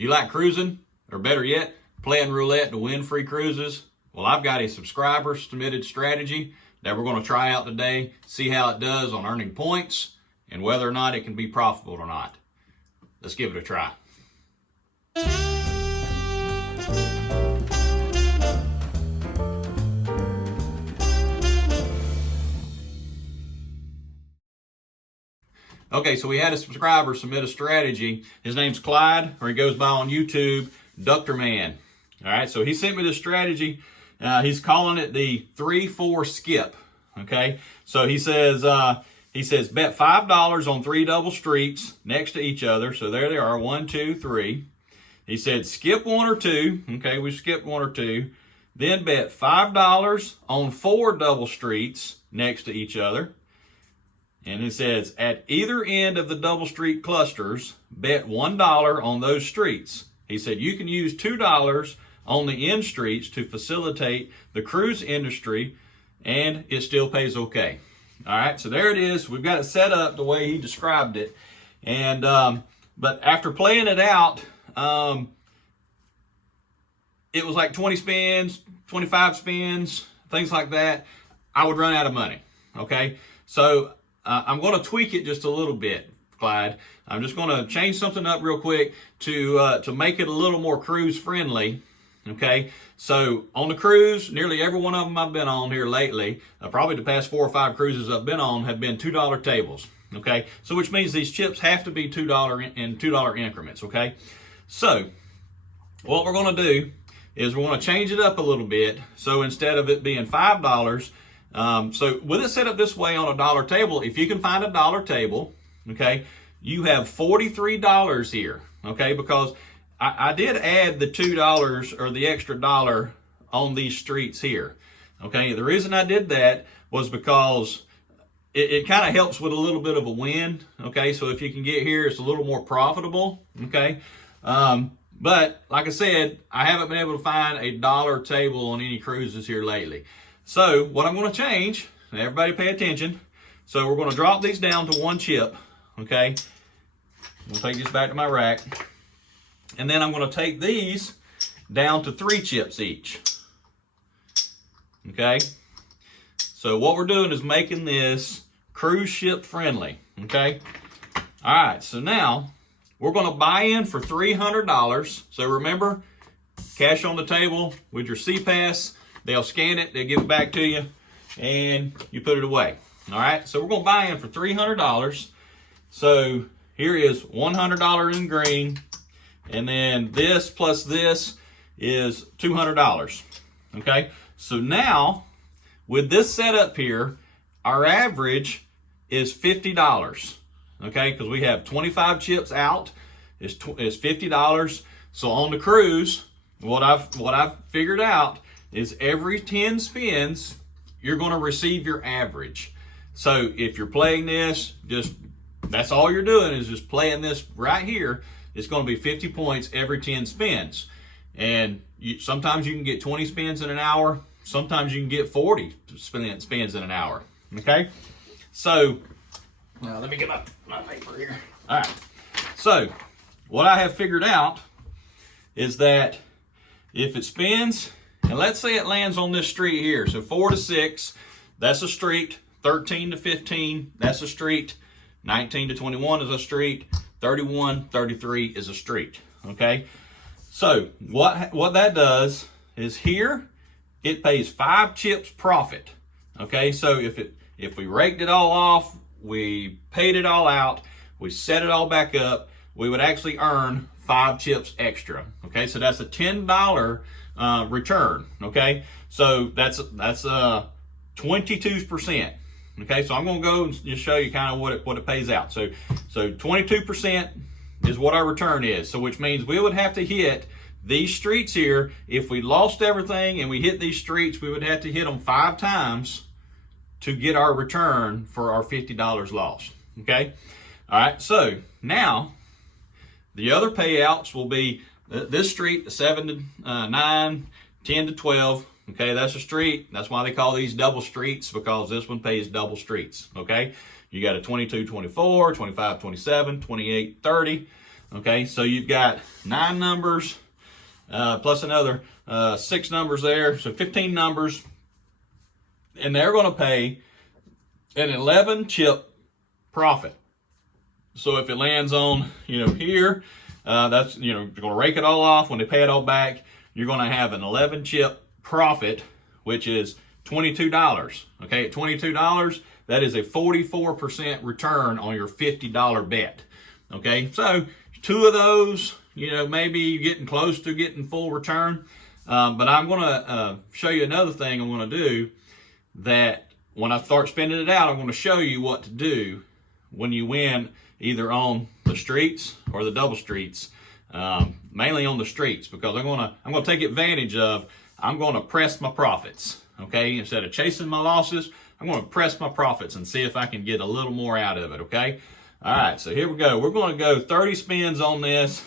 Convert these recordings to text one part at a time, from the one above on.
You like cruising, or better yet, playing roulette to win free cruises? Well, I've got a subscriber submitted strategy that we're going to try out today, see how it does on earning points and whether or not it can be profitable or not. Let's give it a try. Okay, so we had a subscriber submit a strategy. His name's Clyde, or he goes by on YouTube, Ductor Man. All right, so he sent me this strategy. He's calling it the 3-4 skip. Okay, so he says bet $5 on 3 double streets next to each other. So there they are, 1, 2, 3. He said skip 1 or 2. Okay, we skipped 1 or 2. Then bet $5 on 4 double streets next to each other. And it says, at either end of the double street clusters, bet $1 on those streets. He said, you can use $2 on the end streets to facilitate the cruise industry, and it still pays okay. All right, so there it is. We've got it set up the way he described it. And but after playing it out, it was like 20 spins, 25 spins, things like that. I would run out of money, okay? So I'm going to tweak it just a little bit, Clyde. I'm just going to change something up real quick to make it a little more cruise friendly. Okay, so on the cruise, nearly every one of them I've been on here lately, probably the past 4 or 5 cruises I've been on have been $2 tables. Okay, so which means these chips have to be $2 in $2 increments. Okay, so what we're going to do is we're going to change it up a little bit. So instead of it being $5, so with it set up this way on a dollar table, if you can find a dollar table, okay, you have $43 here, okay, because I did add the $2 or the extra dollar on these streets here, okay. The reason I did that was because it kind of helps with a little bit of a win, okay. So if you can get here, it's a little more profitable, okay. But like I said, I haven't been able to find a dollar table on any cruises here lately. So what I'm going to change, and everybody pay attention. So we're going to drop these down to 1 chip, okay? We'll take this back to my rack. And then I'm going to take these down to 3 chips each, okay? So what we're doing is making this cruise ship friendly, okay? All right, so now we're going to buy in for $300. So remember, cash on the table with your CPass. They'll scan it, they'll give it back to you, and you put it away. All right, so we're going to buy in for $300. So here is $100 in green, and then this plus this is $200. Okay, so now with this setup here, our average is $50. Okay, because we have 25 chips out, it's $50. So on the cruise, what I've figured out is every 10 spins, you're going to receive your average. So if you're playing this, that's all you're doing is just playing this right here. It's going to be 50 points every 10 spins. And sometimes you can get 20 spins in an hour. Sometimes you can get 40 spins in an hour. Okay? So, now let me get my paper here. All right. So, what I have figured out is that if it spins, and let's say it lands on this street here. So 4 to 6, that's a street. 13 to 15, that's a street. 19 to 21 is a street. 31, 33 is a street. Okay. So what that does is here, it pays 5 chips profit. Okay. So if we raked it all off, we paid it all out, we set it all back up, we would actually earn 5 chips extra. Okay. So that's a $10 return. Okay, so that's 22%. Okay, so I'm going to go and just show you kind of what it pays out. So 22% is what our return is. So which means we would have to hit these streets here. If we lost everything and we hit these streets, we would have to hit them 5 times to get our return for our $50 lost. Okay, all right. So now the other payouts will be this street, 7 to 9, 10 to 12. Okay, that's a street. That's why they call these double streets, because this one pays double streets. Okay, you got a 22, 24, 25, 27, 28, 30. Okay, so you've got 9 numbers plus another 6 numbers there, so 15 numbers, and they're going to pay an 11 chip profit. So if it lands on, here, that's, you're going to rake it all off. When they pay it all back, you're going to have an 11 chip profit, which is $22. Okay, at $22, that is a 44% return on your $50 bet. Okay, so 2 of those, maybe getting close to getting full return. But I'm going to show you another thing I'm going to do, that when I start spending it out, I'm going to show you what to do when you win either on the streets or the double streets, mainly on the streets, because I'm going to take advantage of, I'm going to press my profits. Okay, instead of chasing my losses, I'm going to press my profits and see if I can get a little more out of it. Okay, all right, so here we go. We're going to go 30 spins on this,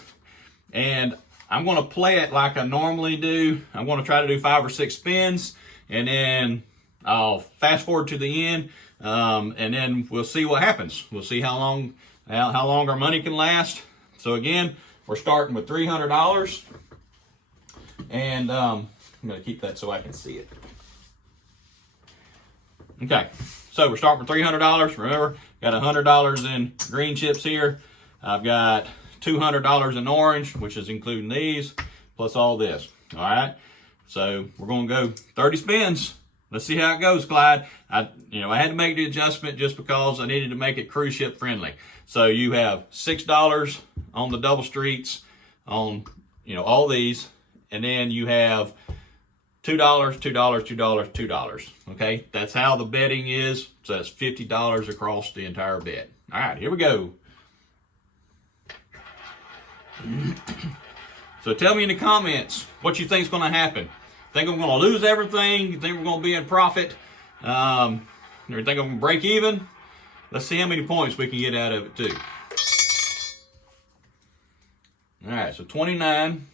and I'm going to play it like I normally do. I'm going to try to do 5 or 6 spins, and then I'll fast forward to the end, and then we'll see what happens. We'll see how long our money can last. So again, we're starting with $300, and I'm going to keep that so I can see it. Okay, so we're starting with $300. Remember, got $100 in green chips here. I've got $200 in orange, which is including these, plus all this. All right, so we're going to go 30 spins. Let's see how it goes, Clyde. I had to make the adjustment just because I needed to make it cruise ship friendly. So you have $6 on the double streets on, all these, and then you have $2, $2, $2, $2. Okay, that's how the betting is. So that's $50 across the entire bet. All right, here we go. So tell me in the comments what you think is going to happen. Think I'm going to lose everything? You think we're going to be in profit? Or you think I'm going to break even? Let's see how many points we can get out of it too. All right, so 29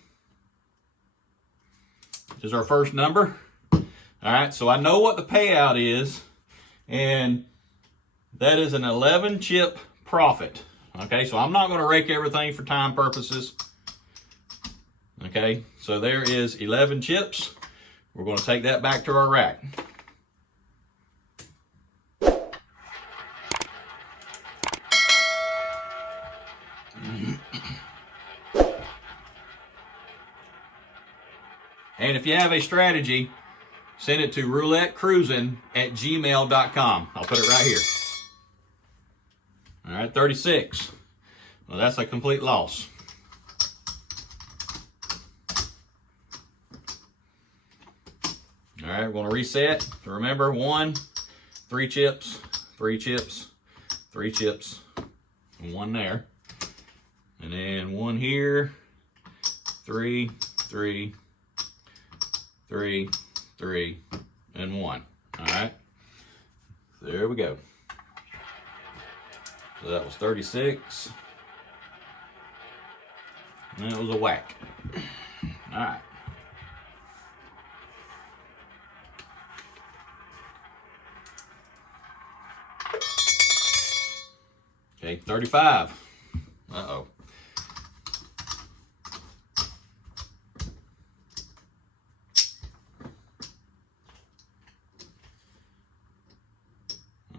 is our first number. All right, so I know what the payout is, and that is an 11 chip profit. Okay, so I'm not going to rake everything for time purposes. Okay, so there is 11 chips. We're going to take that back to our rack. And if you have a strategy, send it to roulettecruisin@gmail.com. I'll put it right here. All right, 36. Well, that's a complete loss. All right, we're going to reset. Remember, 1, 3 chips, 3 chips, 3 chips, and 1 there. And then 1 here, 3, 3, 3, 3, and 1. All right, there we go. So that was 36. And that was a whack. All right. Okay, 35. Uh-oh.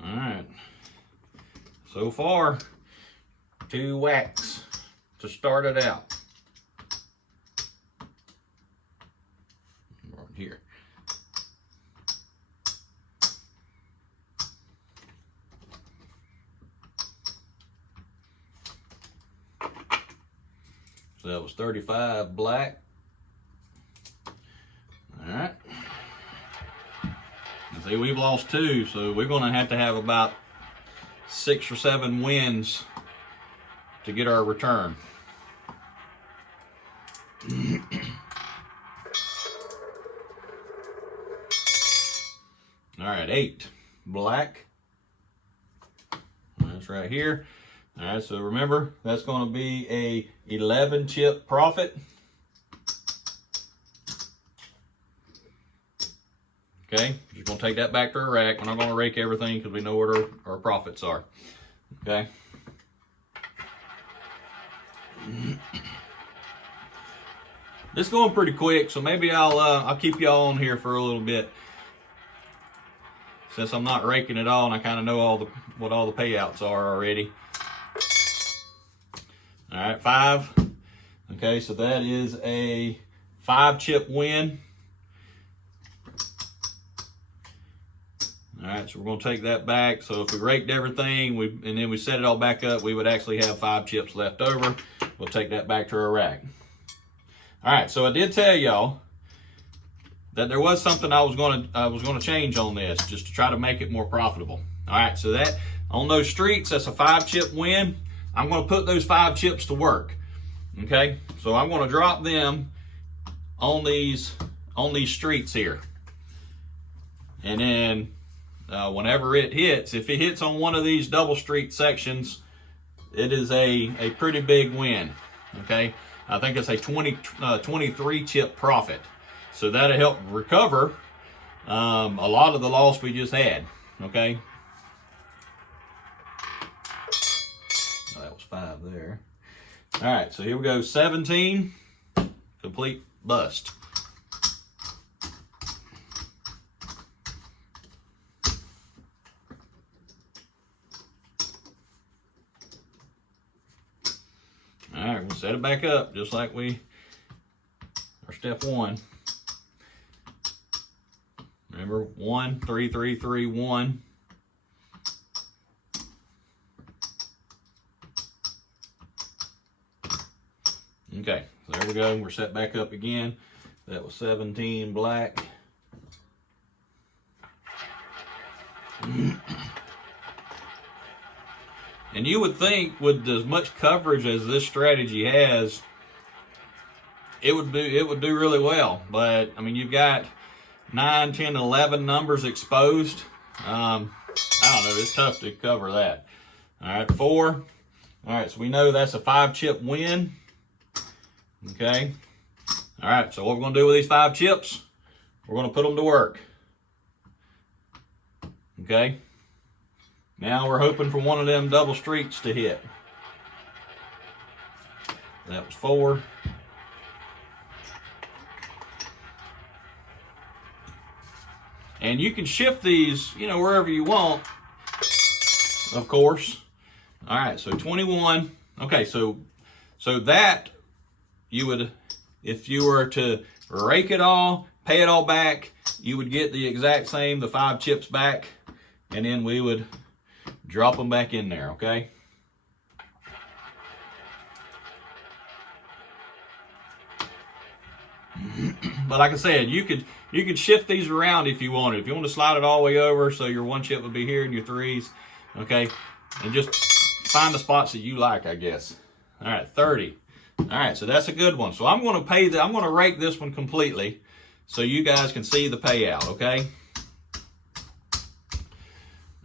All right. So far, 2 whacks to start it out. Right here. So that was 35 black. All right. And see, we've lost 2, so we're going to have about 6 or 7 wins to get our return. All right, 8 black. That's right here. All right, so remember, that's going to be a 11 chip profit. Okay, just going to take that back to our rack. We're not going to rake everything because we know what our profits are. Okay. It's going pretty quick, so maybe I'll keep y'all on here for a little bit, since I'm not raking it all and I kind of know what all the payouts are already. All right, 5. Okay, so that is a 5-chip win. All right, so we're going to take that back. So if we raked everything and then we set it all back up, we would actually have 5 chips left over. We'll take that back to our rack. All right, so I did tell y'all that there was something I was going to change on this, just to try to make it more profitable. All right, so that on those streets, that's a 5-chip win. I'm going to put those 5 chips to work. Okay, so I'm going to drop them on these streets here, and then whenever it hits, if it hits on one of these double street sections, it is a pretty big win. Okay, I think it's a 23 chip profit, so that'll help recover a lot of the loss we just had. Okay, oh, that was 5 there. All right, so here we go. 17, complete bust. All right, we'll set it back up just like our step 1. Remember, 1, 3, 3, 3, 1. Okay, so there we go. We're set back up again. That was 17 black. And you would think with as much coverage as this strategy has, it would do really well. But I mean, you've got 9, 10, 11 numbers exposed. I don't know. It's tough to cover that. All right, 4. All right, so we know that's a 5-chip win. Okay. All right, so what we're going to do with these 5 chips, we're going to put them to work. Okay. Now we're hoping for one of them double streets to hit. That was 4. And you can shift these, wherever you want, of course. All right, so 21. Okay, so that you would, if you were to rake it all, pay it all back, you would get the exact same, the 5 chips back, and then we would drop them back in there, okay? But like I said, you could shift these around if you wanted. If you want to slide it all the way over so your 1 chip would be here and your 3s, okay? And just find the spots that you like, I guess. All right, 30. All right, so that's a good one. So I'm going to rake this one completely so you guys can see the payout, okay?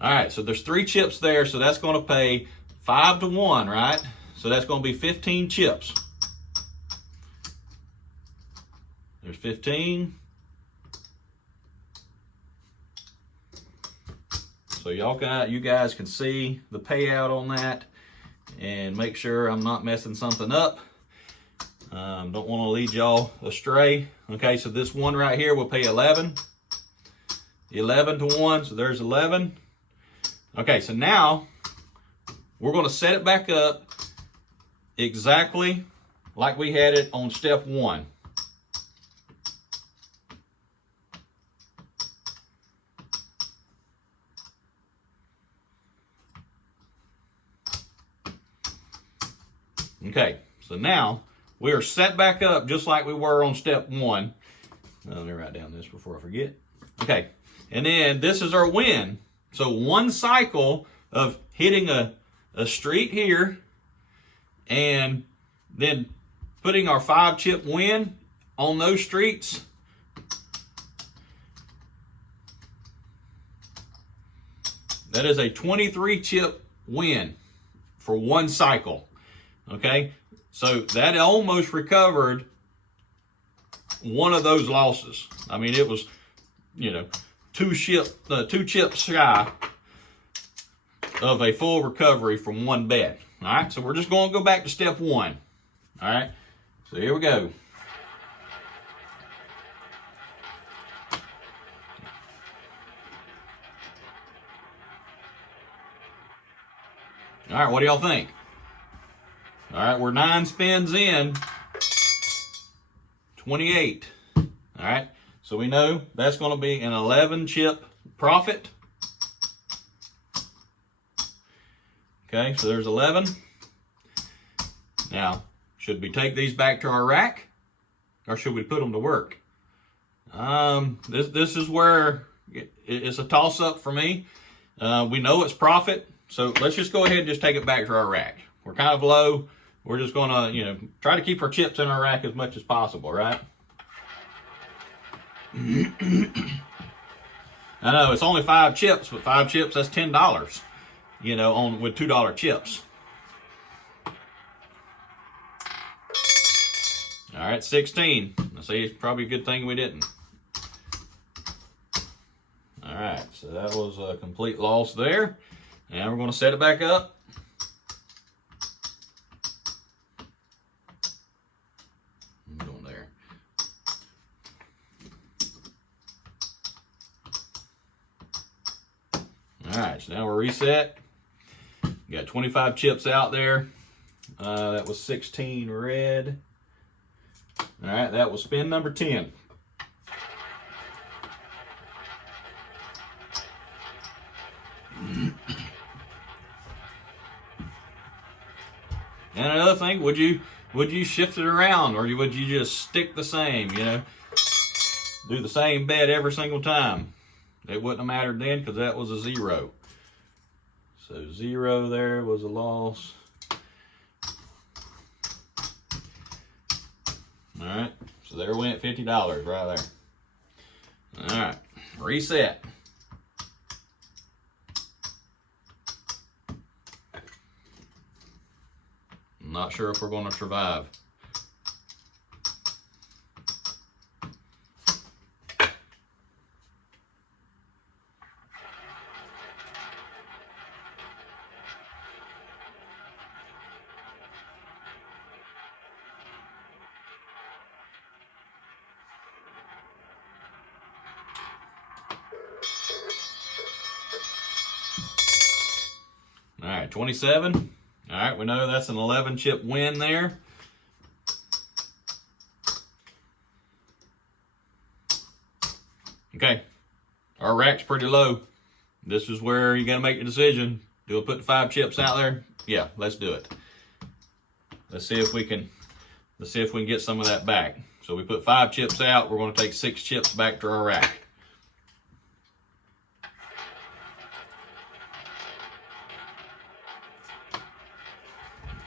All right, so there's 3 chips there, so that's going to pay 5 to 1, right? So that's going to be 15 chips. There's 15. So you guys can see the payout on that and make sure I'm not messing something up. Don't want to lead y'all astray. Okay, so this one right here will pay 11. 11 to 1, so there's 11. Okay, so now we're going to set it back up exactly like we had it on step 1. Okay, so now we are set back up just like we were on step 1. Let me write down this before I forget. Okay, and then this is our win. So 1 cycle of hitting a street here and then putting our 5-chip win on those streets. That is a 23-chip win for 1 cycle. Okay, so that almost recovered one of those losses. I mean, it was, 2 chips shy of a full recovery from 1 bet. All right, so we're just going to go back to step 1. All right, so here we go. All right, what do y'all think? All right, we're 9 spins in, 28. All right, so we know that's going to be an 11 chip profit. Okay, so there's 11. Now, should we take these back to our rack, or should we put them to work? This is where it's a toss-up for me. We know it's profit, so let's just go ahead and just take it back to our rack. We're kind of low. We're just gonna, try to keep our chips in our rack as much as possible, right? I know it's only 5 chips, but 5 chips, that's $10. With $2 chips. All right, 16. I see, it's probably a good thing we didn't. All right, so that was a complete loss there. And we're going to set it back up. I'm going there. All right, so now we're reset. We got 25 chips out there. That was 16 red. All right, that was spin number 10. And another thing, would you shift it around, or would you just stick the same, do the same bet every single time? It wouldn't have mattered then, because that was a 0. So 0 there was a loss. All right, so there went $50 right there. All right, reset. I'm not sure if we're going to survive. All right, 27. All right, we know that's an 11 chip win there. Okay, our rack's pretty low. This is where you got to make the decision. Do I put the 5 chips out there? Yeah, let's do it. Let's see if we can get some of that back. So we put 5 chips out. We're going to take 6 chips back to our rack.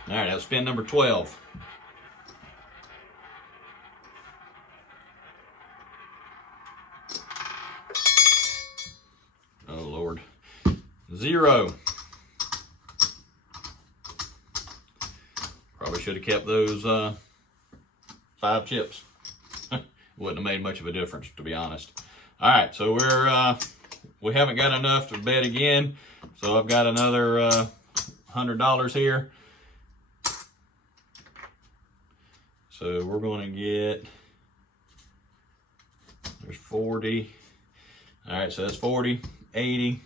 All right, that's spin number 12. Oh, Lord. 0. Probably should have kept those 5 chips. Wouldn't have made much of a difference, to be honest. All right, so we haven't got enough to bet again. So I've got another $100 here. So we're going to get, there's 40. All right, so that's 40, 80.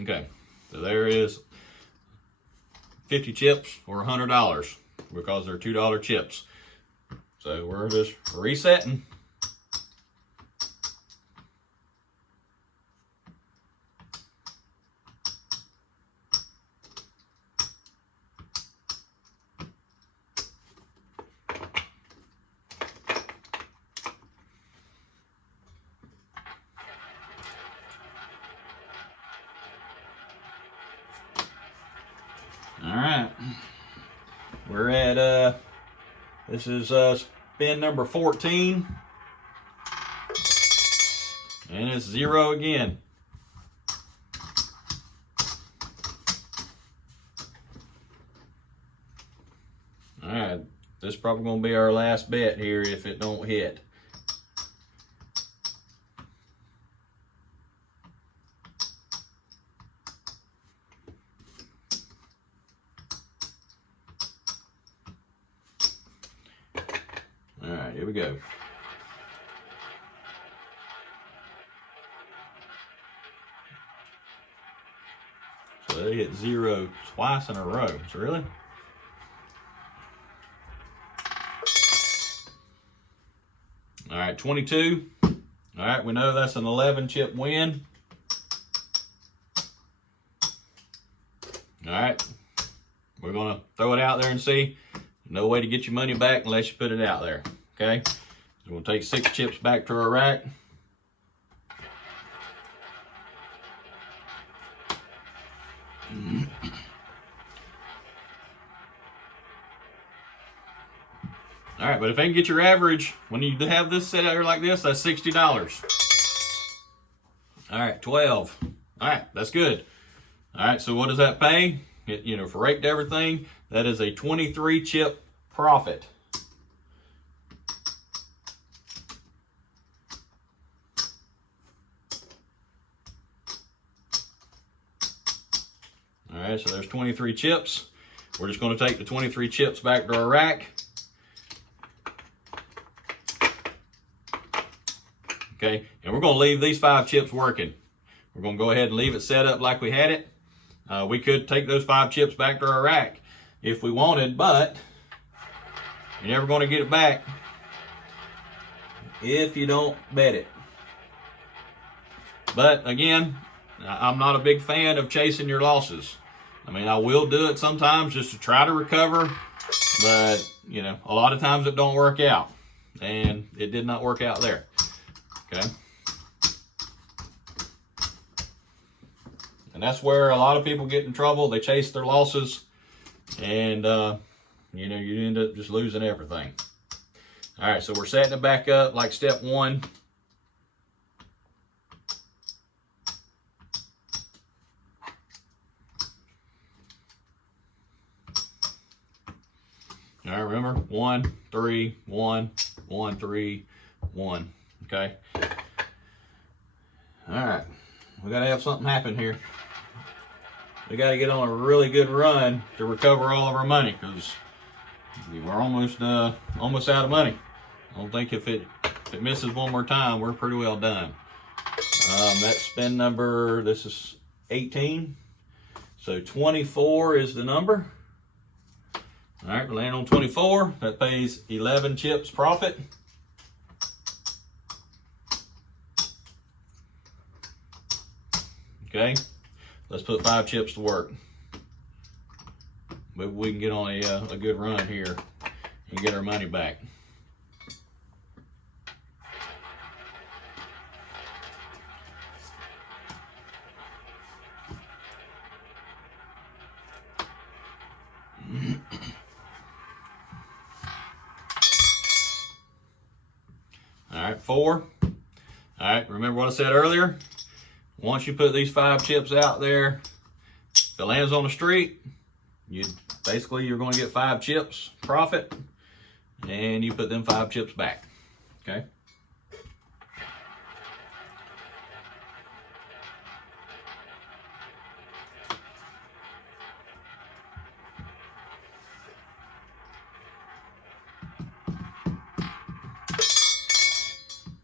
Okay, so there is 50 chips or $100 because they're $2 chips. So we're just resetting. All right, we're at, this is spin number 14, and it's 0 again. All right, this is probably going to be our last bet here if it don't hit. here we go. So they hit 0 twice in a row. So really? All right, 22. All right, we know that's an 11 chip win. All right, we're gonna throw it out there and see. No way to get your money back unless you put it out there, okay? So we'll take 6 chips back to our rack. All right, but if they can get your average, when you have this set out here like this, that's $60. All right, 12. All right, that's good. All right, so what does that pay? For raked everything, that is a 23 chip profit. All right, so there's 23 chips. We're just going to take the 23 chips back to our rack. Okay, and we're going to leave these 5 chips working. We're going to go ahead and leave it set up like we had it. We could take those 5 chips back to our rack if we wanted, but you're never going to get it back if you don't bet it. But again, I'm not a big fan of chasing your losses. I mean, I will do it sometimes just to try to recover, but a lot of times it don't work out, and it did not work out there. Okay. And that's where a lot of people get in trouble. They chase their losses, and you end up just losing everything. All right, so we're setting it back up like step 1. All right, remember 1, 3, 1, 1, 3, 1. Okay. All right, we got to have something happen here. We got to get on a really good run to recover all of our money, because we're almost out of money. I don't think if it misses one more time, we're pretty well done. That spin number, this is 18. So 24 is the number. All right, we land on 24. That pays 11 chips profit. Okay, let's put 5 chips to work. Maybe we can get on a good run here and get our money back. All right, 4. All right, remember what I said earlier? Once you put these 5 chips out there, if it lands on the street, you're going to get 5 chips profit, and you put them 5 chips back. Okay.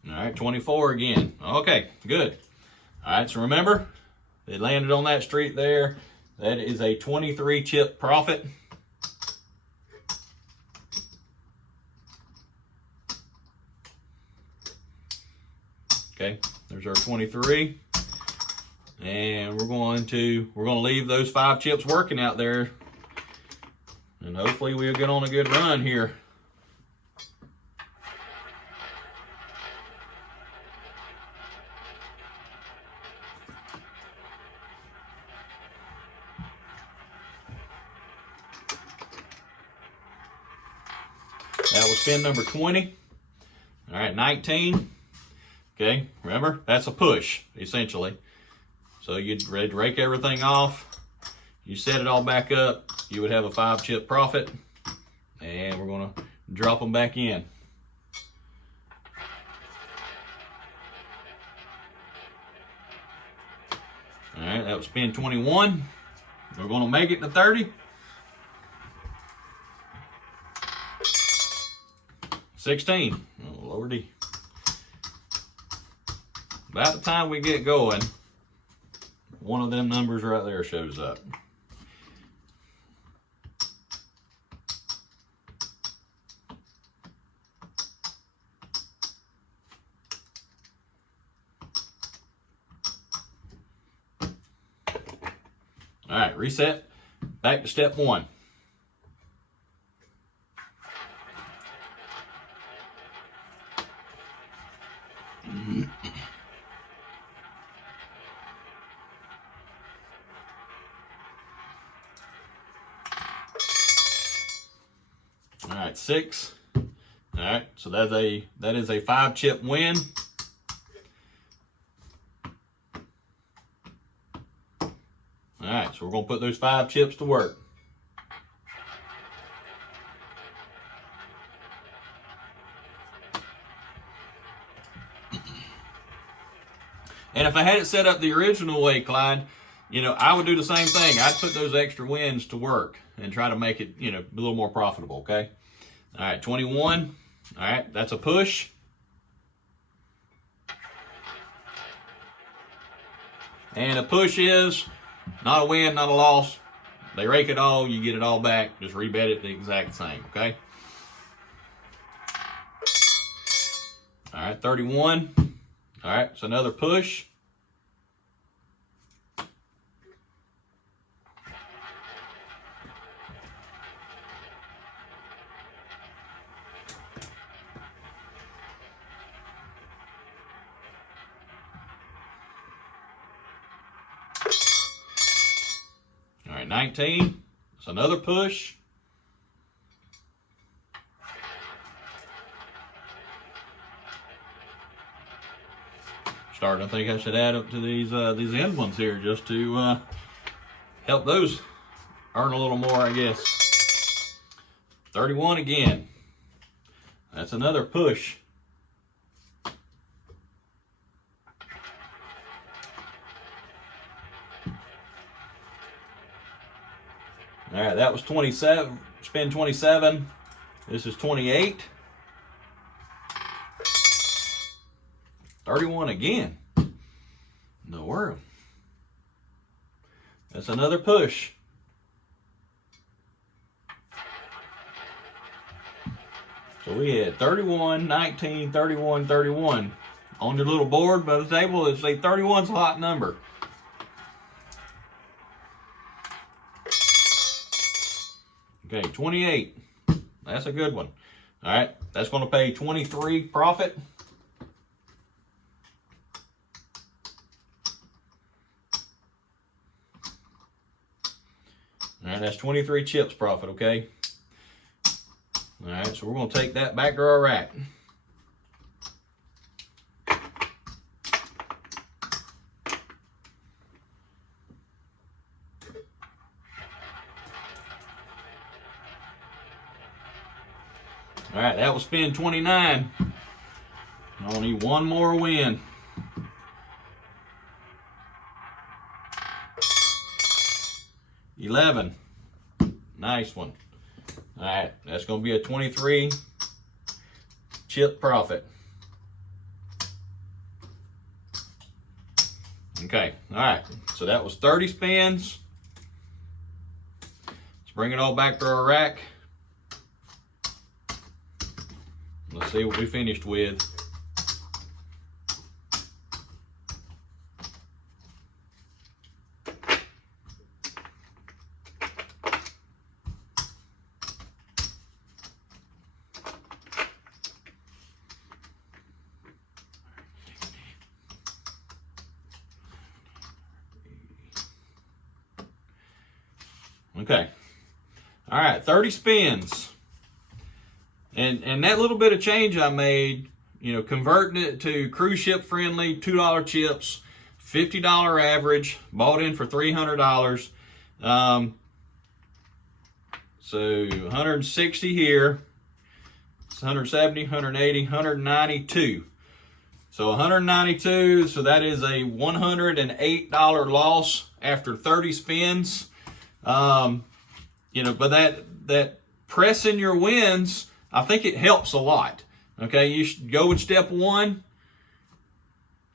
All right, 24 again. Okay, good. All right, so remember, it landed on that street there. That is a 23 chip profit. Okay, there's our 23. And we're going to leave those 5 chips working out there. And hopefully we'll get on a good run here. That was spin number 20. All right, 19. Okay, remember, that's a push, essentially. So you'd rake everything off. You set it all back up. You would have a 5 chip profit. And we're going to drop them back in. All right, that was spin 21. We're going to make it to 30. 16. Oh, Lordy. About the time we get going, one of them numbers right there shows up. All right, reset. Back to step one. All right, 6. All right, so that is a 5-chip win. All right, so we're gonna put those 5 chips to work. And if I had it set up the original way, Clyde, you know, I would do the same thing. I'd put those extra wins to work and try to make it, you know, a little more profitable, okay? All right, 21. All right, that's a push. And a push is not a win, not a loss. They rake it all, you get it all back. Just rebet it the exact same, okay? All right, 31. All right, so another push. All right, 19. It's another push. I think I should add up to these end ones here just to help those earn a little more, I guess. 31 again. That's another push. All right, that was 27. Spin 27. This is 28. 31 again. No world. That's another push. So we had 31, 19, 31, 31. On your little board by the table, it's say 31's a hot number. Okay, 28. That's a good one. All right, that's going to pay 23 profit. All right, that's 23 chips profit, okay? All right, so we're going to take that back to our rack. All right, that was spin 29. I need one more win. $11. Nice one. All right, that's going to be a 23 chip profit. Okay, all right. So that was 30 spins. Let's bring it all back to our rack. Let's see what we finished with. Okay. All right, 30 spins. And that little bit of change I made, you know, converting it to cruise ship friendly, $2 chips, $50 average, bought in for $300. So 160 here. It's 170, 180, 192. So 192, so that is a $108 loss after 30 spins. You know, but that pressing your wins, I think it helps a lot. Okay, you should go with step 1.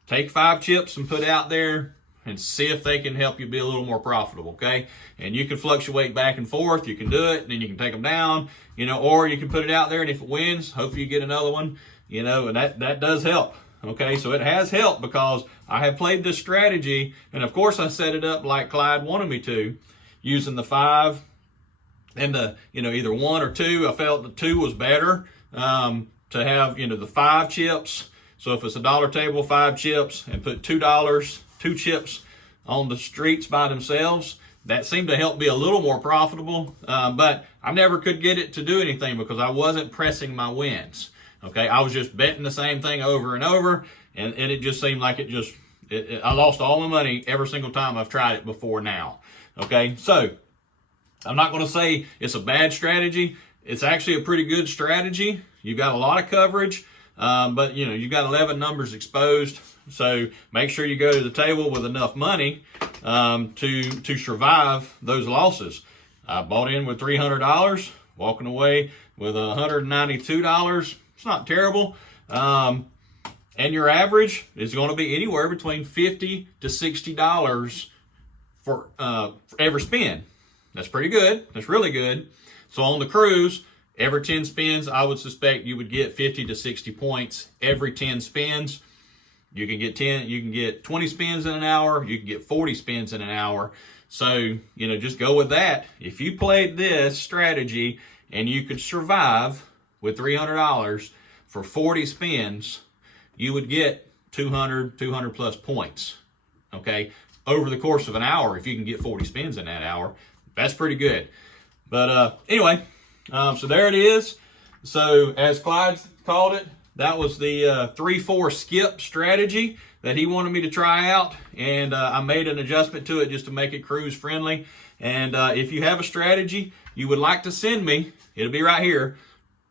Take 5 chips and put out there and see if they can help you be a little more profitable, okay? And you can fluctuate back and forth. You can do it, and then you can take them down, or you can put it out there, and if it wins, hopefully you get another one, and that does help, okay? So it has helped because I have played this strategy, and of course I set it up like Clyde wanted me to, using the 5 and the, either 1 or 2. I felt the 2 was better to have, the 5 chips. So if it's a dollar table, 5 chips, and put $2, 2 chips on the streets by themselves, that seemed to help be a little more profitable. But I never could get it to do anything because I wasn't pressing my wins. Okay, I was just betting the same thing over and over, and it just seemed like I lost all my money every single time I've tried it before now. Okay, so I'm not going to say it's a bad strategy. It's actually a pretty good strategy. You've got a lot of coverage. But you've got 11 numbers exposed, so make sure you go to the table with enough money to survive those losses. I bought in with $300, walking away with $192. It's not terrible, and your average is going to be anywhere between $50 to $60 for every spin. That's pretty good. That's really good. So on the cruise, every 10 spins, I would suspect you would get 50 to 60 points every 10 spins. You can get 20 spins in an hour. You can get 40 spins in an hour. So, just go with that. If you played this strategy and you could survive with $300 for 40 spins, you would get 200 plus points, okay? Over the course of an hour, if you can get 40 spins in that hour, that's pretty good. But anyway, so there it is. So as Clyde called it, that was the 3-4 skip strategy that he wanted me to try out. And I made an adjustment to it just to make it cruise friendly. And if you have a strategy you would like to send me, it'll be right here,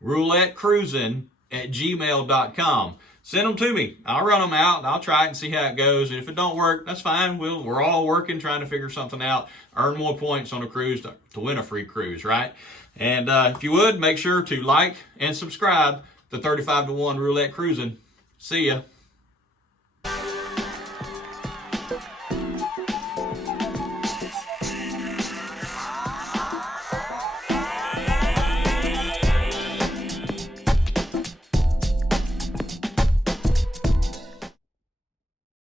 roulettecruisin@gmail.com. Send them to me. I'll run them out. I'll try it and see how it goes. And if it don't work, that's fine. We're all working, trying to figure something out. Earn more points on a cruise to win a free cruise, right? And if you would, make sure to like and subscribe to 35 to 1 Roulette Cruisin'. See ya.